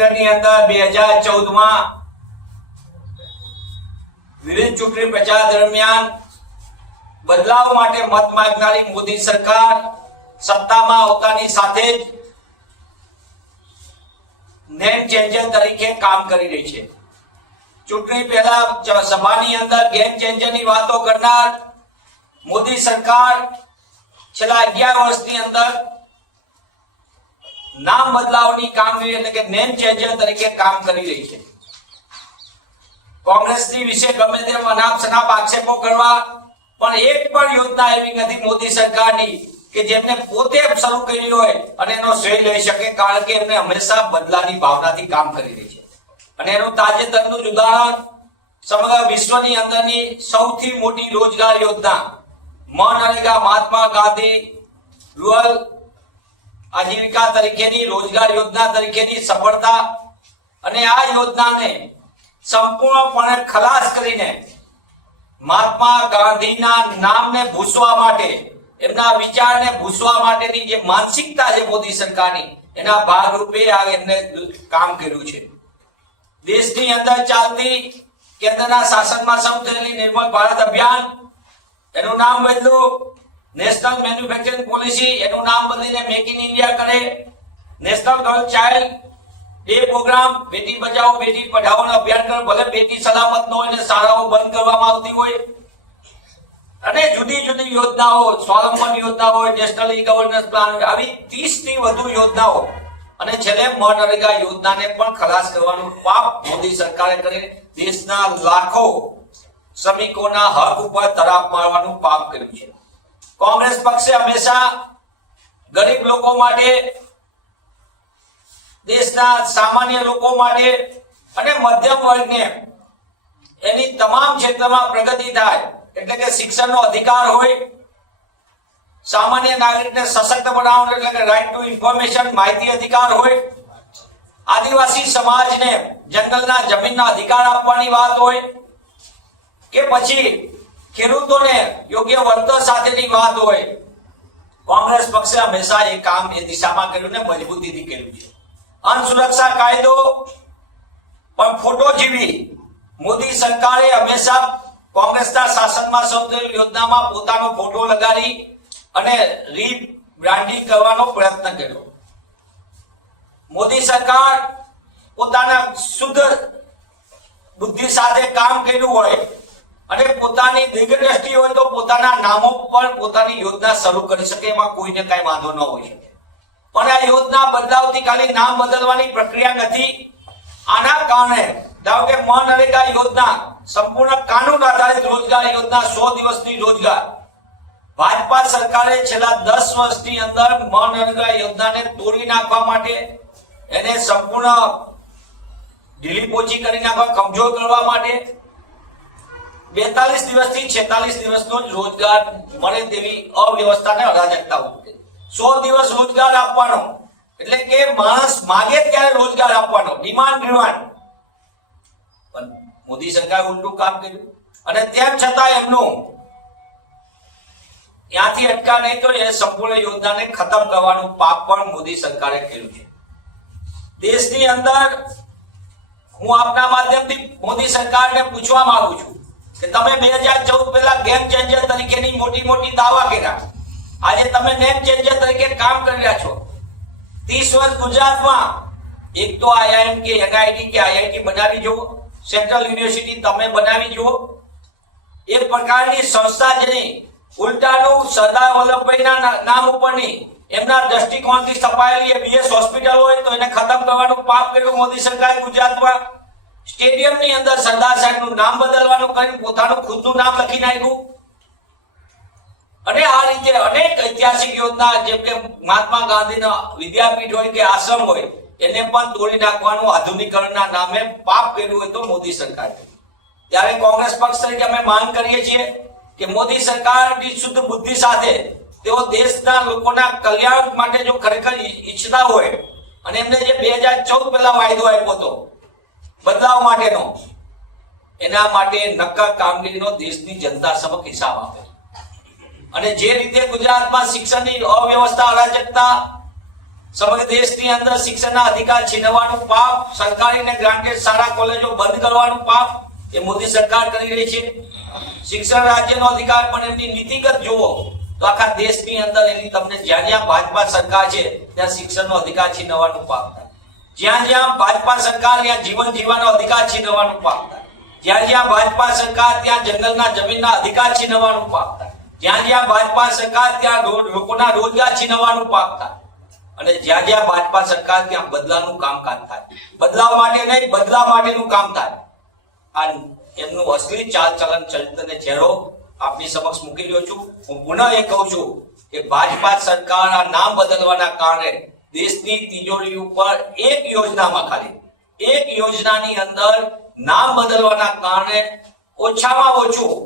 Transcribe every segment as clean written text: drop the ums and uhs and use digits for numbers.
કેન્દ્રની અંદર 2014માં વિવિધ ચૂંટણી પ્રચાર દરમિયાન બદલાવ માટે મત માંગનારી મોદી સરકાર સત્તામાં આવતાની સાથે જ નેમ ચેન્જર તરીકે કામ કરી રહી છે। ચૂંટણી પહેલા સભાની અંદર ગેમ ચેન્જરની વાતો કરનાર મોદી સરકાર છેલ્લા 11 વર્ષની અંદર નામ બદલાવની કામગીરી એટલે કે નેમ ચેન્જર તરીકે કામ કરી રહી છે। કોંગ્રેસની વિશે ગમે તેમ અનાપ શનાપ આક્ષેપો કરવા, પણ એક પણ યોજના એવી નથી મોદી સરકારની કે જેમને પોતે શરૂ કરી હોય અને એનો શ્રેય લઈ શકે, કારણ કે એમને હંમેશા બદલાની ભાવનાથી કામ કરી રહી છે। અને એનું તાજેતરનું ઉદાહરણ સમગ્ર વિશ્વની અંદરની સૌથી મોટી રોજગાર યોજના મનરેગા, મહાત્મા ગાંધી રૂરલ આજીવિકા તરીકેની રોજગાર યોજના તરીકેની સફળતા, અને આ યોજનાને સંપૂર્ણપણે ખલાસ કરીને મહાત્મા ગાંધીના નામને ભૂસવા માટે, એમના વિચારને ભૂસવા માટેની જે માનસિકતા છે મોદી સરકારની, એના ભાગરૂપે આ એમને કામ કર્યું છે। દેશની અંદર ચાલતી કેન્દ્રના શાસનમાં શરૂ થયેલી નિર્મળ ભારત અભિયાન, એનું નામ બદલ્યું નેશનલ મેન્યુફેક્ચરિંગ પોલિસી, એનું નામ બદલીને મેક ઇન ઇન્ડિયા કરે। National girl child day programme, Beti Bachao Beti પઢાઓનો અભિયાન કરે, ભલે બેટી સલામત ન હોય ને શાળાઓ બંધ કરવામાં આવતી હોય, અને જુદી જુદી યોજનાઓ, સ્વાવલંબન યોજના હોય, નેશનલ ઈ ગવર્નન્સ પ્લાન, આવી 30 થી વધુ યોજનાઓ, અને છેલ્લે મનરેગા યોજનાને પણ ખલાસ કરવાનું પાપ મોદી સરકારે કરી દેશના લાખો શ્રમિકોના હક ઉપર તરાપ મારવાનું પાપ કર્યું છે। કોંગ્રેસ પક્ષે હંમેશા ગરીબ લોકો માટે, દેશના સામાન્ય લોકો માટે અને મધ્યમ વર્ગને એની તમામ ક્ષેત્રમાં પ્રગતિ થાય, એટલે કે શિક્ષણનો અધિકાર હોય, સામાન્ય નાગરિકને સશક્ત બનાવવાનો એટલે કે રાઇટ ટુ ઇન્ફોર્મેશન, માહિતી અધિકાર હોય, આદિવાસી સમાજને જંગલના જમીનના અધિકાર આપવાની વાત હોય, કે પછી ખેડૂતોને યોગ્ય વળતર સાથેની વાત હોય, કોંગ્રેસ પક્ષે હંમેશા એ કામ એ દિશામાં કર્યું ને મજબૂતીથી કર્યું છે। અન્ન સુરક્ષા કાયદો પણ ફોટો જેવી મોદી સરકારે હંમેશા કોંગ્રેસના શાસનમાં શરૂ થયેલી યોજનામાં પોતાનો ફોટો લગાડી અને રીબ્રાન્ડિંગ કરવાનો પ્રયત્ન કર્યો। મોદી સરકાર પોતાના શુદ્ધ બુદ્ધિ સાથે કામ કર્યું હોય અને પોતાની દીર્ઘદ્રષ્ટિ હોય તો પોતાના નામો પર પોતાની યોજના શરૂ કરી શકે, એમાં કોઈને કઈ વાંધો ન હોય શકે, પણ આ યોજના બદલાવથી ખાલી નામ બદલવાની પ્રક્રિયા નથી। આના કારણે ધારો કે મનરેગા યોજના સંપૂર્ણ કાનૂન આધારિત રોજગાર યોજના, 100 દિવસની રોજગાર, ભાજપા સરકારે છેલ્લા 10 વર્ષની અંદર મનરેગા યોજનાને તોડી નાખવા માટે, એને સંપૂર્ણ ઢીલી પોચી કરી નાખવા, કમજોર કરવા માટે 42 દિવસથી 46 દિવસનો જ રોજગાર મળે તેવી અવ્યવસ્થાને અરાજકતા ઉભી, 100 દિવસ રોજગાર આપવાનો, એટલે કે માણસ માગે ત્યારે રોજગાર આપવાનો, ડિમાન્ડ ડ્રિવન। પણ મોદી સરકારે ઉલટું કામ કર્યું, અને તેમ છતાં એમનું ત્યાંથી અટકા નહીં તો એ સંપૂર્ણ યોજનાને ખતમ કરવાનું પાપ પણ મોદી સરકારે કર્યું છે। દેશની અંદર હું આપના માધ્યમથી મોદી સરકારને પૂછવા માંગુ છું કે તમે 2014 પહેલા ગેમ ચેન્જર તરીકેની મોટી મોટી દાવા કર્યા, આજે તમે નેમ ચેન્જર તરીકે કામ કરી રહ્યા છો। 30 વર્ષ ગુજરાતમાં એક તો આઈઆઈએમ કે એનઆઈટી કે આઈઆઈટી બનાવી જુઓ, સેન્ટ્રલ યુનિવર્સિટી તમે બનાવી જુઓ, એ પ્રકારની સંસ્થા જેની ઉલટાનું સરદાર વલ્લભભાઈના નામ ઉપરની એમના દ્રષ્ટિકોણથી સ્થપાયેલી બીએસ હોસ્પિટલ હોય તો એને ખતમ કરવાનું પાપ કર્યું મોદી સરકારે ગુજરાતમાં। સ્ટેડિયમની અંદર સરદાર સાહેબનું નામ બદલવાનું કરીને પોતાનું ખુદનું નામ લખી નાખ્યું, અને આ રીતે અનેક ઐતિહાસિક યોજના જેમ કે મહાત્મા ગાંધીના વિદ્યાપીઠ હોય કે આશ્રમ હોય, એને પણ તોડી નાખવાનું આધુનિકરણના નામે પાપ કર્યું હોય તો મોદી સરકારે। ત્યારે કોંગ્રેસ પક્ષ તરીકે અમે માંગ કરીએ છીએ કે મોદી સરકારની શુદ્ધ બુદ્ધિ સાથે તેઓ દેશના લોકોના કલ્યાણ માટે જો ખરેખર ઈચ્છતા હોય, અને એમને જે 2014 પહેલા વાયદો આપ્યો હતો બદલાવ માટેનો, એના માટે નક્કર કામગીરીનો દેશની જનતા સમક્ષ હિસાબ આપે। અને જે રીતે ગુજરાતમાં શિક્ષણની અવ્યવસ્થા, અરાજકતા સમગ્ર દેશની અંદર શિક્ષણના અધિકાર છીનવવાનું પાપ, સરકારી અને ગ્રાન્ટેડ શાળા કોલેજો બંધ કરવાનું પાપ એ મોદી સરકાર કરી રહી છે. શિક્ષણ રાજ્યનો અધિકાર પણ એમની નીતિગત જુઓ તો આખા દેશની અંદર એની તમને જ્યાં જ્યાં ભાજપા સરકાર છે ત્યાં શિક્ષણનો અધિકાર છીનવવાનું પાપ થાય. જ્યાં જ્યાં ભાજપા સરકાર ત્યાં જીવન જીવવાનો અધિકાર છીનવવાનું પાપ થાય. જ્યાં જ્યાં ભાજપા સરકાર ત્યાં જંગલના જમીનના અધિકાર છીનવવાનું પાપ થાય. જ્યાં જ્યાં ભાજપા સરકાર ત્યાં લોકોના રોજગાર છીનવવાનું પાપ થાય. અને જ્યાં જ્યાં ભાજપા સરકાર ત્યાં બદલાવનું કામકાજ થાય. બદલાવ માટે નહીં, બદલાવ માટેનું કામ થાય. આ એમનું અસલી ચાલ ચલન ચરિત્ર ને ચહેરો આપની સમક્ષ મૂકી રહ્યો છું. હું પુનઃ એ કહું છું કે ભાજપા સરકાર આ નામ બદલવાના કારણે દેશની તિજોરી ઉપર એક યોજનામાં ખાલી એક યોજનાની અંદર નામ બદલવાના કારણે ઓછામાં ઓછું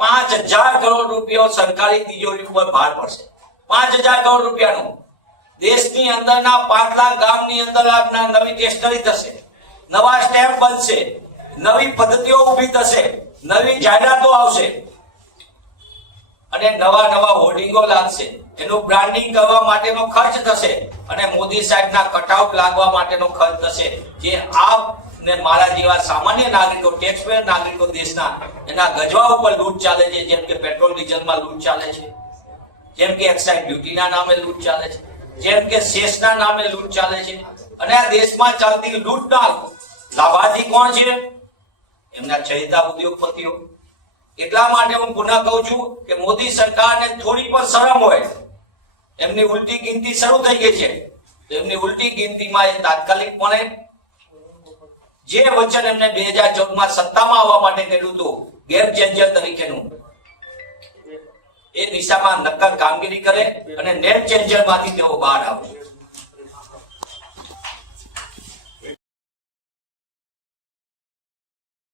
5,000 કરોડ રૂપિયા સરકારી તિજોરી ઉપર ભાર પડશે. 5,000 કરોડ રૂપિયાનો દેશની અંદરના 5 લાખ ગામની અંદર આ નવી ટેસ્ટરી થશે, નવા સ્ટેમ્પ બનશે, નવી પદ્ધતિઓ ઊભી થશે, નવી જાહેરાતો આવશે અને નવા હોર્ડિંગો લાગશે. એનું બ્રાન્ડિંગ કરવા માટેનો ખર્ચ થશે અને મોદી સાહેબના કટઆઉટ લાગવા માટેનો ખર્ચ થશે. જે આપ ને મારા જેવા સામાન્ય નાગરિકો, ટેક્સપેયર નાગરિકો દેશના એના ગજવા ઉપર લૂંટ ચાલે છે. જેમ કે પેટ્રોલ ડીઝલમાં લૂંટ ચાલે છે, જેમ કે એક્સાઇઝ ડ્યુટીના નામે લૂંટ ચાલે છે, જેમ કે સેસના નામે લૂંટ ચાલે છે. અને આ દેશમાં ચાલતી લૂંટના લાભાર્થી કોણ છે? એમના ચહેતા ઉદ્યોગપતિઓ. એટલા માટે હું પુનઃ કહું છું કે મોદી સરકારને થોડી પણ શરમ હોય. એમની ઉલટી ગિનતી શરૂ થઈ ગઈ છે. એમની ઉલટી ગિનતીમાં એ તાત્કાલિકપણે જે વચન એમને 2014માં સત્તામાં આવવા માટે કર્યું હતું ગેમ ચેન્જર તરીકેનું, એ દિશામાં નક્કર કામગીરી કરે અને નેટ ચેન્જર માંથી તેઓ બહાર આવે.